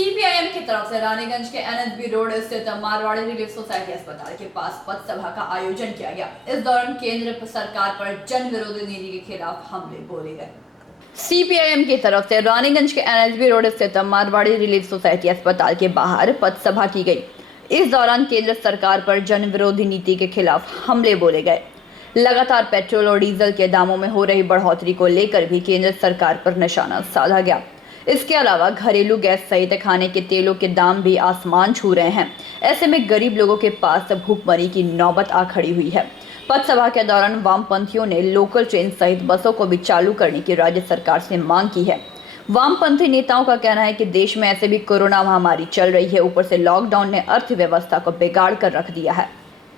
CPIM की तरफ से रानीगंज के एनएसबी रोड स्थित मारवाड़ी रिलीफ सोसाइटी अस्पताल के पास पथ सभा का आयोजन किया गया। इस दौरान केंद्र सरकार पर जन विरोधी नीति के खिलाफ हमले बोले गए। सीपीआईएम की तरफ से रानीगंज के एनएसबी रोड स्थित मारवाड़ी रिलीफ सोसाइटी अस्पताल के बाहर पथ सभा की गई। इस दौरान केंद्र सरकार पर जन विरोधी नीति के खिलाफ हमले बोले गए। लगातार पेट्रोल और डीजल के दामों में हो रही बढ़ोतरी को लेकर भी केंद्र सरकार पर निशाना साधा गया। इसके अलावा घरेलू गैस सहित खाने के तेलों के दाम भी आसमान छू रहे हैं। ऐसे में गरीब लोगों के पास भूखमरी की नौबत आ खड़ी हुई है। पथ सभा के दौरान वामपंथियों ने लोकल ट्रेन सहित बसों को भी चालू करने की राज्य सरकार से मांग की है। वामपंथी नेताओं का कहना है कि देश में ऐसे भी कोरोना महामारी चल रही है, ऊपर से लॉकडाउन ने अर्थव्यवस्था को बिगाड़ कर रख दिया है।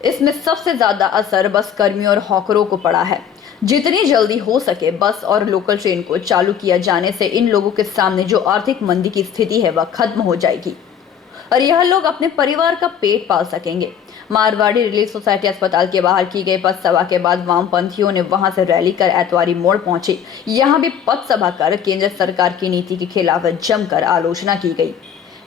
इसमें सबसे ज्यादा असर बस कर्मियों और हॉकरों को पड़ा है। जितनी जल्दी हो सके बस और लोकल ट्रेन को चालू किया जाने से इन लोगों के सामने जो आर्थिक मंदी की स्थिति है वह खत्म हो जाएगी और यह लोग अपने परिवार का पेट पाल सकेंगे। मारवाड़ी रिलीफ सोसाइटी अस्पताल के बाहर की गई पथ सभा के बाद वामपंथियों ने वहां से रैली कर एतवारी मोड़ पहुंचे। यहां भी पथ सभा कर केंद्र सरकार की नीति के खिलाफ जमकर आलोचना की गई।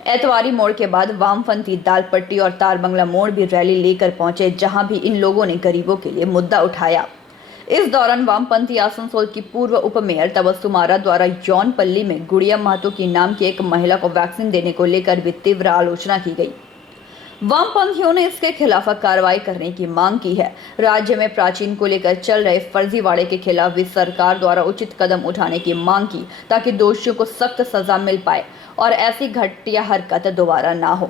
एतवारी मोड़ के बाद वामपंथी दालपट्टी और तारबंगला मोड़ भी रैली लेकर पहुंचे, जहां भी इन लोगों ने गरीबों के लिए मुद्दा उठाया। इस दौरान वामपंथी आसनसोल की पूर्व उपमेयर तबस्सुम आरा द्वारा यौनपल्ली में गुड़िया महतो की नाम की एक महिला को वैक्सीन देने को लेकर भी तीव्र आलोचना की गई। वामपंथियों ने इसके खिलाफ कार्रवाई करने की मांग की है। राज्य में प्राचीन को लेकर चल रहे फर्जीवाड़े के खिलाफ भी सरकार द्वारा उचित कदम उठाने की मांग की, ताकि दोषियों को सख्त सजा मिल पाए और ऐसी घटिया हरकत दोबारा ना हो।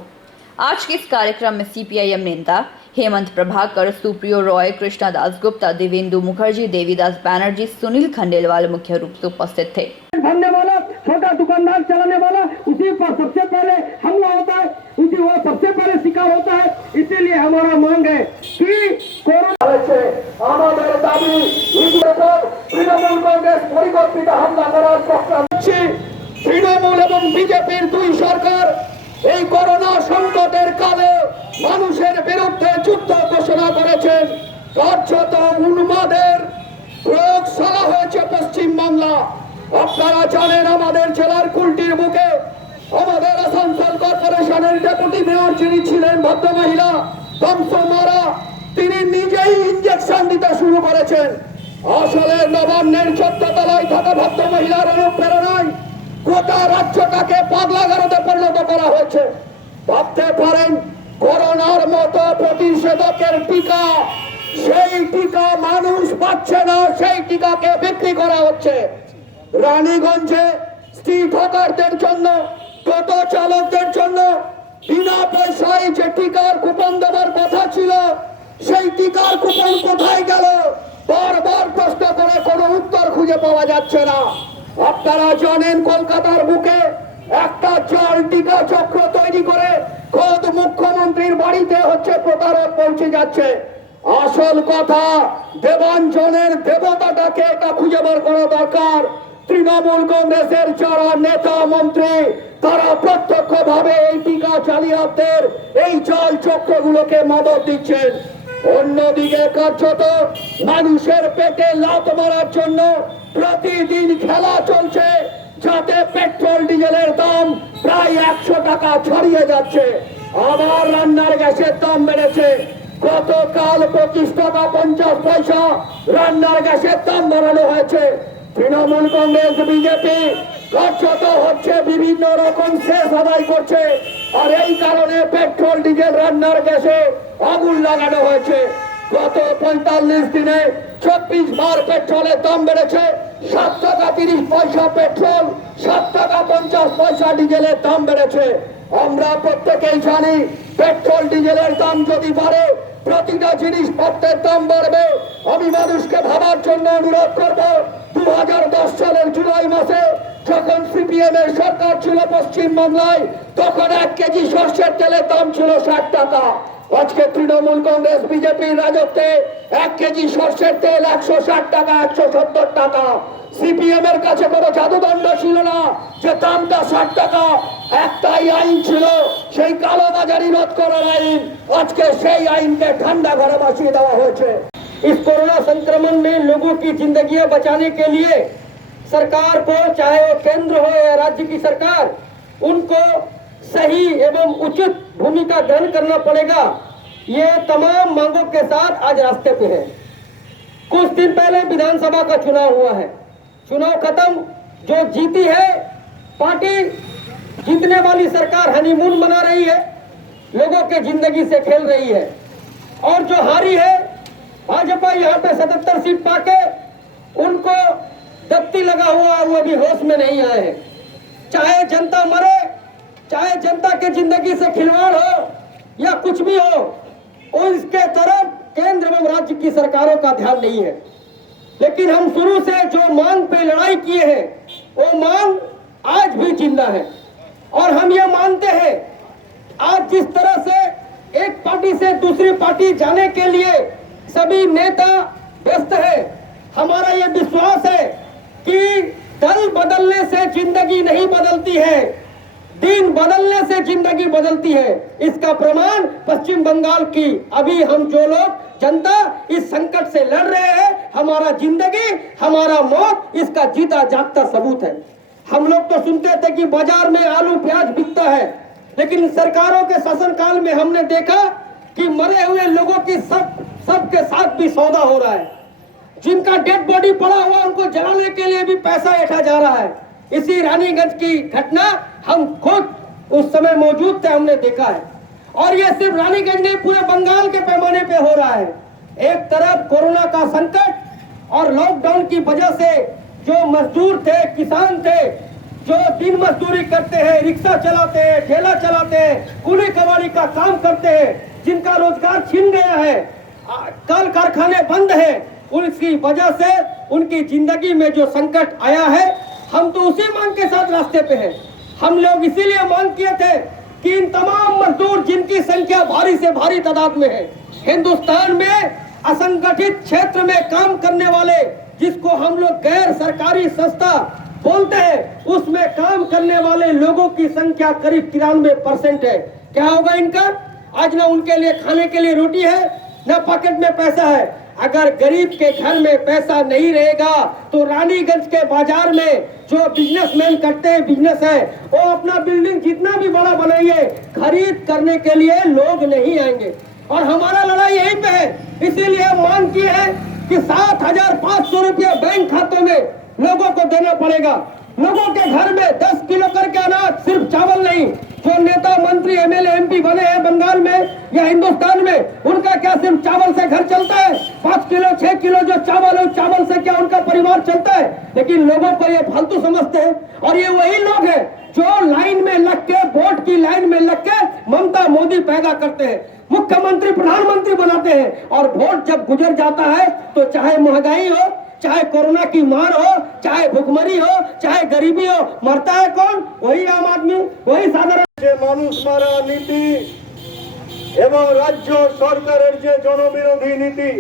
आज के इस कार्यक्रम में सीपीआईएम नेता हेमंत प्रभाकर, सुप्रियो रॉय, कृष्णादास गुप्ता, देवेंदु मुखर्जी, देवीदास बैनर्जी, सुनील खंडेलवाल मुख्य रूप से उपस्थित थे। धरने वाला, छोटा दुकानदार चलाने वाला, उसी पर सबसे पहले हमला होता है, उसी वो सबसे पहले शिकार होता है। इसीलिए हमारा मांग है कि कोरोना আমাদের দাবি তৃণমূল কংগ্রেস পরিকল্পিত হামলা করার চেষ্টা করছে। তৃণমূল এবং বিজেপির দুই সরকার এই করোনা সংকটের কালে মানুষের বিরুদ্ধে যুদ্ধ ঘোষণা করেছেন। কার্যত উন্মাদের প্রয়োগ চালা হয়েছে পশ্চিমবাংলা। আপনারা জানেন আমাদের জেলার কুলটির বুকে আমাদের আসানসোল কর্পোরেশনের ডেপুটি মেয়র যিনি ছিলেন ভদ্রমহিলা তবসুম আরা, তিনি নিজেই ইনজেকশন দিতে শুরু করেছেন। আসলে নবান্নের 14 তলায় থাকা ভদ্রমহিলার অনুপ্রেরণায় গোটা রাজ্যটাকে পাগলাগারদে পরিণত করা হয়েছে। ভাবতে পারেন করোনার মতো প্রতিষেধকের টিকা, সেই টিকা মানুষ পাচ্ছে না, সেই টিকাকে বিক্রি করা হচ্ছে। রানীগঞ্জে স্ট্রিট হকারদের জন্য, টোটো চালকদের জন্য বিনা পয়সায় যে টিকার কুপন দেওয়ার কথা ছিল, সেই টিকার কুপন কোথায় গেল? বারবার প্রশ্ন করে কোনো উত্তর খুঁজে পাওয়া যাচ্ছে না। আপনারা জানেন কলকাতার বুকে একটা জাল টিকা চক্র তৈরি করে খোদ মুখ্যমন্ত্রীর বাড়িতে হচ্ছে প্রতারক পৌঁছে যাচ্ছে। আসল কথা, দেবাঞ্জনের দেবতাটাকে এটা খুঁজে বের করা দরকার। তৃণমূল কংগ্রেসের যারা নেতা মন্ত্রী তারা প্রত্যক্ষভাবে এই টিকা জালিয়াতদের এই জাল চক্রগুলোকে মদত দিচ্ছেন। অন্যদিকে কার্যত মানুষের পেটে লাথ মারার জন্য প্রতিদিন খেলা চলছে, যাতে পেট্রোল ডিজেলের দাম প্রায় 100 টাকা ছড়িয়ে যাচ্ছে। আবার রান্নার গ্যাসের দাম বেড়েছে। গতকাল 25 টাকা 50 পয়সা রান্নার গ্যাসের দাম বাড়ানো হয়েছে। তৃণমূল কংগ্রেস বিজেপি কার্যত হচ্ছে বিভিন্ন রকম শেষ আদায় করছে, আর এই কারণে পেট্রোল ডিজেল রান্নার গ্যাসে আগুন লাগানো হয়েছে। গত 45 দিনে 24 বার পেট্রোলের দাম বেড়েছে। 7 টাকা 30 পয়সা পেট্রোল, 7 টাকা 50 পয়সা ডিজেলের দাম বেড়েছে। আমরা প্রত্যেকেই জানি পেট্রোল ডিজেলের দাম যদি বাড়ে প্রতিটা জিনিসপত্রের দাম বাড়বে। আমি মানুষকে ভাবার জন্য অনুরোধ করব, 2010 সালের জুলাই মাসে যখন সিপিএম এর সরকার ছিল পশ্চিমবাংলায়, তখন 1 কেজি সরষের তেলের দাম ছিল 60 টাকা। আজকে তৃণমূল কংগ্রেস বিজেপির রাজত্বে 1 কেজি সরষের তেল 160 টাকা, 170 টাকা। সিপিএম এর কাছে কোনো জাদুদণ্ড ছিল না যে দামটা 60 টাকা। একটাই আইন ছিল, সেই কালোবাজারি রোধ করার আইন। আজকে সেই আইনকে ঠান্ডা ঘরে বসিয়ে দেওয়া হয়েছে। इस कोरोना संक्रमण में लोगों की जिंदगियां बचाने के लिए सरकार को, चाहे वो केंद्र हो या राज्य की सरकार, उनको सही एवं उचित भूमिका ग्रहण करना पड़ेगा। ये तमाम मांगों के साथ आज रास्ते पे है। कुछ दिन पहले विधानसभा का चुनाव हुआ है, चुनाव खत्म, जो जीती है पार्टी, जीतने वाली सरकार हनीमून मना रही है, लोगों के जिंदगी से खेल रही है, और जो हारी है भाजपा यहाँ पे 77 सीट पाके उनको दत्ती लगा हुआ, वो अभी होश में नहीं आए हैं। चाहे जनता मरे, चाहे जनता के जिंदगी से खिलवाड़ हो या कुछ भी हो, उसके तरफ केंद्र एवं राज्य की सरकारों का ध्यान नहीं है। लेकिन हम शुरू से जो मांग पे लड़ाई किए हैं, वो मांग आज भी जिंदा है। और हम ये मानते हैं, आज जिस तरह से एक पार्टी से दूसरी पार्टी जाने के लिए सभी नेता व्यस्त है, हमारा ये विश्वास है कि दल बदलने से जिंदगी नहीं बदलती है, दिन बदलने से जिंदगी बदलती है। इसका प्रमाण पश्चिम बंगाल की अभी हम जो लोग जनता इस संकट से लड़ रहे हैं, हमारा जिंदगी, हमारा मौत, इसका जीता जागता सबूत है। हम लोग तो सुनते थे कि बाजार में आलू प्याज बिकता है, लेकिन सरकारों के शासनकाल में हमने देखा कि मरे हुए लोगों की सबके साथ भी सौदा हो रहा है। जिनका डेड बॉडी पड़ा हुआ उनको जलाने के लिए भी पैसा ऐठा जा रहा है। इसी रानीगंज की घटना हम खुद उस समय मौजूद थे, हमने देखा है। और यह सिर्फ रानीगंज नहीं, पूरे बंगाल के पैमाने पे हो रहा है। एक तरफ कोरोना का संकट और लॉकडाउन की वजह से जो मजदूर थे, किसान थे, जो दिन मजदूरी करते हैं, रिक्शा चलाते हैं, ठेला चलाते हैं, कूली कबाड़ी का काम करते हैं, जिनका रोजगार छिन गया है, कल कारखाने बंद हैं, उनकी वजह से उनकी जिंदगी में जो संकट आया है, हम तो उसी मांग के साथ रास्ते पे हैं। हम लोग इसीलिए मांग किए थे कि इन तमाम मजदूर जिनकी संख्या भारी से भारी तादाद में है, हिंदुस्तान में असंगठित क्षेत्र में काम करने वाले, जिसको हम लोग गैर सरकारी संस्था बोलते हैं, उसमें काम करने वाले लोगों की संख्या करीब 93% है। क्या होगा इनका? आज ना उनके लिए खाने के लिए रोटी है, ना पॉकेट में पैसा है। अगर गरीब के घर में पैसा नहीं रहेगा तो रानीगंज के बाजार में जो बिजनेसमैन करते हैं, बिजनेस है, वो अपना बिल्डिंग जितना भी बड़ा बनाइए, खरीद करने के लिए लोग नहीं आएंगे। और हमारा लड़ाई यहीं पे है। इसीलिए हम मांग की है कि 7,500 रुपया बैंक खातों में लोगों को देना पड़ेगा। लोगों के घर में 10 किलो करके अनाज, सिर्फ चावल नहीं। जो नेता मंत्री एमएलए एमपी बने हैं बंगाल में या हिंदुस्तान में, उनका क्या सिर्फ चावल से घर चलता है? 5 किलो 6 किलो जो चावल है, चावल से क्या उनका परिवार चलता है? लेकिन लोगों को ये फालतू समझते हैं। और ये वही लोग हैं जो लाइन में लग के, वोट की लाइन में लग के ममता मोदी पैदा करते हैं, मुख्यमंत्री प्रधानमंत्री बनाते हैं, और वोट जब गुजर जाता है तो चाहे महंगाई हो, चाहे कोरोना की मार हो, चाहे भुखमरी हो, चाहे गरीबी हो, मरता है कौन? वही आम आदमी, वही साधारण মানুষ মারা নীতি এবং রাজ্য সরকারের যে জনবিরোধী নীতি,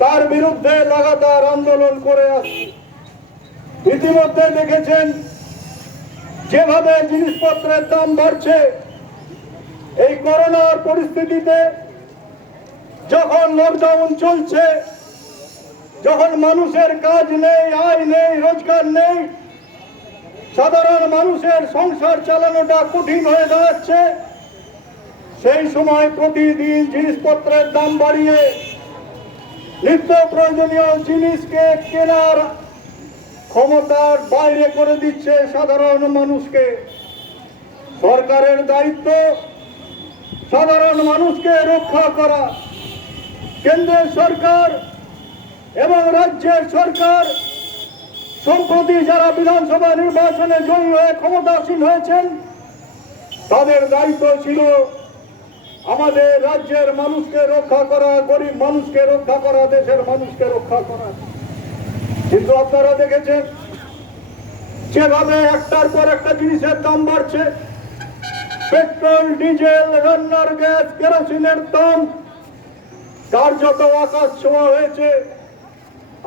তার বিরুদ্ধে লাগাতার আন্দোলন করে আসছে। ইতিমধ্যে দেখেছেন যেভাবে জিনিসপত্রের দাম বাড়ছে। এই করোনার পরিস্থিতিতে যখন লকডাউন চলছে, যখন মানুষের কাজ নেই, আয় নেই, রোজগার নেই, সাধারণ মানুষের সংসার চালানোটা কঠিন হয়ে দাঁড়াচ্ছে, সেই সময় প্রতিদিন জিনিসপত্রের দাম বাড়িয়ে নিত্য প্রয়োজনীয় জিনিসকে কেনার ক্ষমতার বাইরে করে দিচ্ছে সাধারণ মানুষকে। সরকারের দায়িত্ব সাধারণ মানুষকে রক্ষা করা। কেন্দ্রের সরকার এবং রাজ্যের সরকার সম্প্রতি যারা বিধানসভা নির্বাচনে জয়ী হয়ে ক্ষমতাসীন হয়েছেন, তাদের দায়িত্ব ছিল আমাদের রাজ্যের মানুষকে রক্ষা করা, গরিব মানুষকে রক্ষা করা, দেশের মানুষকে রক্ষা করা। কিন্তু আপনারা দেখেছেন যেভাবে একটার পর একটা জিনিসের দাম বাড়ছে। পেট্রোল, ডিজেল, রান্নার গ্যাস, কেরোসিনের দাম কার্যত আকাশ ছোঁয়া হয়েছে।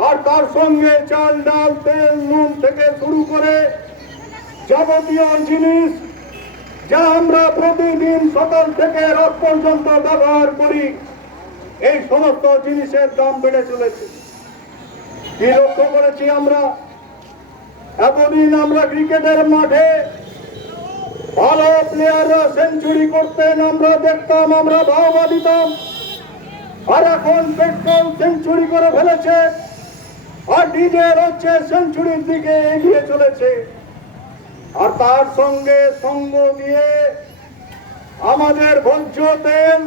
আর তার সঙ্গে চাল, ডাল, তেল, নুন থেকে শুরু করে যাবতীয় জিনিস যা আমরা প্রতিদিন সকাল থেকে রাত পর্যন্ত ব্যবহার করি, এই সমস্ত জিনিসের দাম বেড়ে চলেছে। কি লক্ষ্য করেছি আমরা? এতদিন আমরা ক্রিকেটের মাঠে ভালো প্লেয়াররা সেঞ্চুরি করতেন, আমরা দেখতাম, আমরা বাহবা দিতাম। আর এখন পেট্রোল সেঞ্চুরি করে ফেলেছে, আর ডিজেল হচ্ছে সেঞ্চুরির দিকে এগিয়ে চলেছে। আর তার সঙ্গে সঙ্গ দিয়ে আমাদের ভোজ্য তেল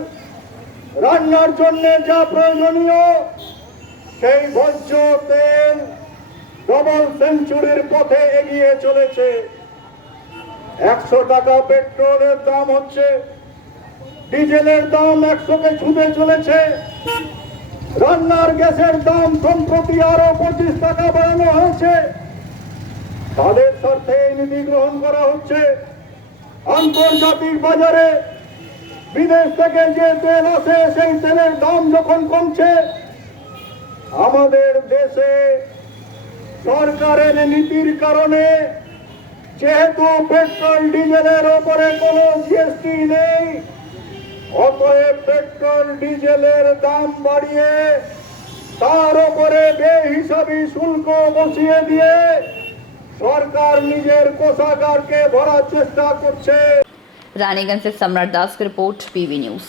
রান্নার জন্য যা প্রয়োজনীয়, সেই ভোজ্য তেল ডবল সেঞ্চুরির পথে এগিয়ে চলেছে। 100 টাকা পেট্রোলের দাম হচ্ছে, ডিজেলের দাম 100-কে ছুঁতে চলেছে। রান্নার গ্যাসের দাম সম্প্রতি আরো 25 টাকা বাড়ানো হয়েছে। তাদের স্বার্থে এই নীতি গ্রহণ করা হচ্ছে। আন্তর্জাতিক বাজারে বিদেশ থেকে যে তেল আসে, সেই তেলের দাম যখন কমছে, আমাদের দেশে সরকারের নীতির কারণে যেহেতু পেট্রোল ডিজেলের ওপরে কোনো জিএসটি নেই, অতএব পেট্রোল ডিজেলের দাম বাড়িয়ে তার ওপরে বেহিসাবি শুল্ক বসিয়ে দিয়ে সরকার নিজের কোষাগারকে ভরার চেষ্টা করছে। रानीगंज से सम्राट दास की रिपोर्ट, पीवी न्यूज।